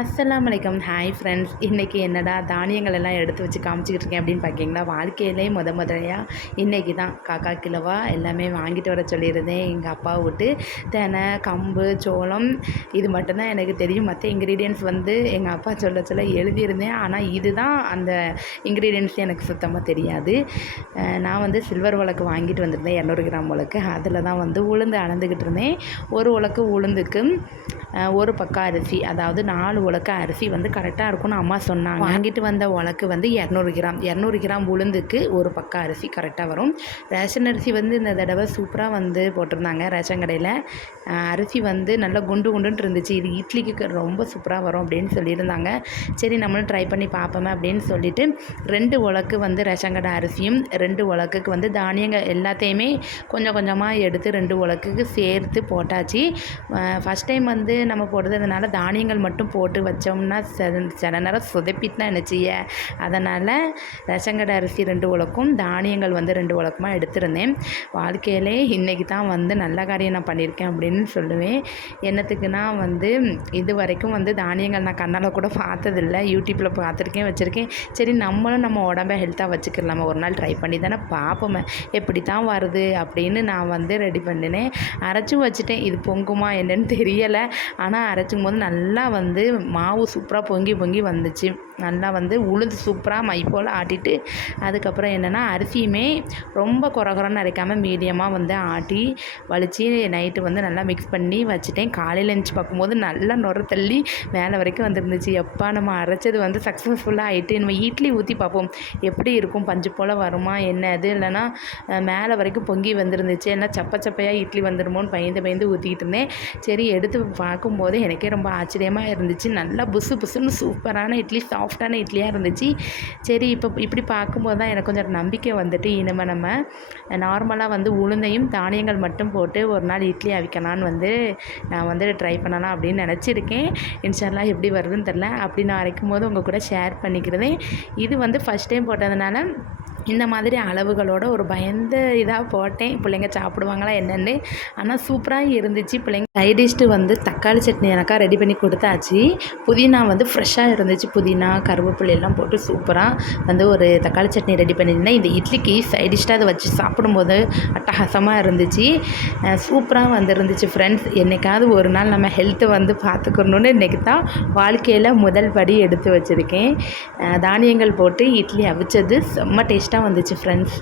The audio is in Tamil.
அஸ்ஸலாமு அலைக்கும். ஹாய் ஃப்ரெண்ட்ஸ், இன்றைக்கி என்னடா தானியங்கள் எல்லாம் எடுத்து வச்சு காமிச்சிக்கிட்டு இருக்கேன் அப்படின்னு பார்த்தீங்களா, வாழ்க்கையிலே முதலையாக இன்றைக்கி தான் காக்கா கிலோவா எல்லாமே வாங்கிட்டு வர சொல்லியிருந்தேன் எங்கள் அப்பா விட்டு. தெனை, கம்பு, சோளம் இது மட்டும்தான் எனக்கு தெரியும். மற்ற இன்க்ரீடியன்ட்ஸ் வந்து எங்கள் அப்பா சொல்ல எழுதியிருந்தேன். ஆனால் இதுதான் அந்த இன்க்ரீடியன்ட்ஸ் எனக்கு சுத்தமாக தெரியாது. நான் வந்து சில்வர் உலக்கு வாங்கிட்டு வந்திருந்தேன், 200 கிராம் உலக்கு. அதில் தான் வந்து உளுந்து அளந்துக்கிட்டு இருந்தேன். ஒரு உலக்கு உளுந்துக்கு ஒரு பக்கம் அரிசி, அதாவது 4 உலக்க அரிசி வந்து கரெக்டாக இருக்கும்னு அம்மா சொன்னாங்க. வாங்கிட்டு வந்த உலக்கு வந்து 200 கிராம் உளுந்துக்கு ஒரு பக்கம் அரிசி கரெக்டாக வரும். ரேஷன் அரிசி வந்து இந்த தடவை சூப்பராக வந்து போட்டிருந்தாங்க ரேஷன் கடையில். அரிசி வந்து நல்லா குண்டுன்னு இருந்துச்சு. இது இட்லிக்கு ரொம்ப சூப்பராக வரும் அப்படின்னு சொல்லியிருந்தாங்க. சரி நம்மளும் ட்ரை பண்ணி பார்ப்போமே அப்படின்னு சொல்லிட்டு 2 உலக்கு வந்து ரேஷன் கடை அரிசியும் 2 உலக்குக்கு வந்து தானியங்கள் எல்லாத்தையுமே கொஞ்சம் கொஞ்சமாக எடுத்து 2 உலக்குக்கு சேர்த்து போட்டாச்சு. ஃபஸ்ட் டைம் வந்து நம்ம போடுறதுனால தானியங்கள் மட்டும் போட்டு வச்சோம்னா சில நேரம் சொதப்பிட்டுனா என்ன செய்ய, அதனால் ரேஷன் கடை அரிசி 2 உலக்கும் தானியங்கள் வந்து 2 உலக்குமாக எடுத்திருந்தேன். வாழ்க்கையிலே இன்றைக்கி தான் வந்து நல்ல காரியம் நான் பண்ணியிருக்கேன் அப்படின்னு சொல்லுவேன். என்னத்துக்குன்னா வந்து இது வரைக்கும் வந்து தானியங்கள் நான் கண்ணால் கூட பார்த்ததில்லை, யூடியூப்பில் பார்த்துருக்கேன் வச்சுருக்கேன். சரி நம்மளும் நம்ம உடம்பை ஹெல்த்தாக வச்சுக்கலாமா, ஒரு நாள் ட்ரை பண்ணி தானே பார்ப்போமே எப்படி தான் வருது அப்படின்னு நான் வந்து ரெடி பண்ணினேன். அரைச்சும் வச்சுட்டேன். இது பொங்குமா என்னன்னு தெரியலை. ஆனால் அரைச்சும் போது நல்லா வந்து மாவு சூப்பராக பொங்கி வந்துச்சு. நல்லா வந்து உளுந்து சூப்பராக மை போல் ஆட்டிட்டு, அதுக்கப்புறம் என்னென்னா அரிசியுமே ரொம்ப குறகுறன்னு அரைக்காமல் மீடியமாக வந்து ஆட்டி வலித்து நைட்டு வந்து நல்லா மிக்ஸ் பண்ணி வச்சுட்டேன். காலையில் எழுந்துச்சி பார்க்கும்போது நல்லா நுர தள்ளி மேலே வரைக்கும் வந்துருந்துச்சு. எப்பா நம்ம அரைச்சது வந்து சக்ஸஸ்ஃபுல்லாக ஆகிட்டு நம்ம இட்லி ஊற்றி பார்ப்போம் எப்படி இருக்கும், பஞ்சு போல் வருமா என்ன அது, இல்லைனா மேலே வரைக்கும் பொங்கி வந்துருந்துச்சு. ஏன்னா சப்பையாக இட்லி வந்துடுமோன்னு பயந்து ஊற்றிக்கிட்டு இருந்தேன். சரி எடுத்து பார்க்கும்போது எனக்கே ரொம்ப ஆச்சரியமாக இருந்துச்சு. நல்லா புசுன்னு சூப்பரான இட்லி, சாஃப்டான இட்லியாக இருந்துச்சு. சரி இப்படி பார்க்கும்போது தான் எனக்கு கொஞ்சம் நம்பிக்கை வந்துட்டு இனிமேல் நம்ம நார்மலாக வந்து உளுந்தையும் தானியங்கள் மட்டும் போட்டு ஒரு நாள் இட்லி அவிக்கலான்னு வந்து நான் வந்து ட்ரை பண்ணலாம் அப்படின்னு நினச்சிருக்கேன். இன்ஷால்லா எப்படி வருதுன்னு தெரில. அப்படி நான் அரைக்கும் போது உங்கள் கூட ஷேர் பண்ணிக்கிறதே. இது வந்து ஃபஸ்ட் டைம் போட்டதுனால இந்த மாதிரி அளவுகளோட ஒரு பயந்த இதாக போட்டேன். பிள்ளைங்க சாப்பிடுவாங்களா என்னென்னு. ஆனால் சூப்பராக இருந்துச்சு. பிள்ளைங்க சைடிஷ்ட்டு வந்து தக்காளி சட்னி எனக்கா ரெடி பண்ணி கொடுத்தாச்சு. புதினா வந்து ஃப்ரெஷ்ஷாக இருந்துச்சு. புதினா கருவேப்பிலை எல்லாம் போட்டு சூப்பராக வந்து ஒரு தக்காளி சட்னி ரெடி பண்ணியிருந்தேன். இந்த இட்லிக்கு சைடிஷ்டாக அதை வச்சு சாப்பிடும்போது அட்டகாசமாக இருந்துச்சு. சூப்பராக வந்து இருந்துச்சு ஃப்ரெண்ட்ஸ். என்றைக்காவது ஒரு நாள் நம்ம ஹெல்த்தை வந்து பார்த்துக்கணுன்னு இன்றைக்கி தான் வாழ்க்கையில் முதல் படி எடுத்து வச்சுருக்கேன். தானியங்கள் போட்டு இட்லி அவிச்சது செம்ம டேஸ்ட்டாக வந்துச்சு ஃப்ரெண்ட்ஸ்.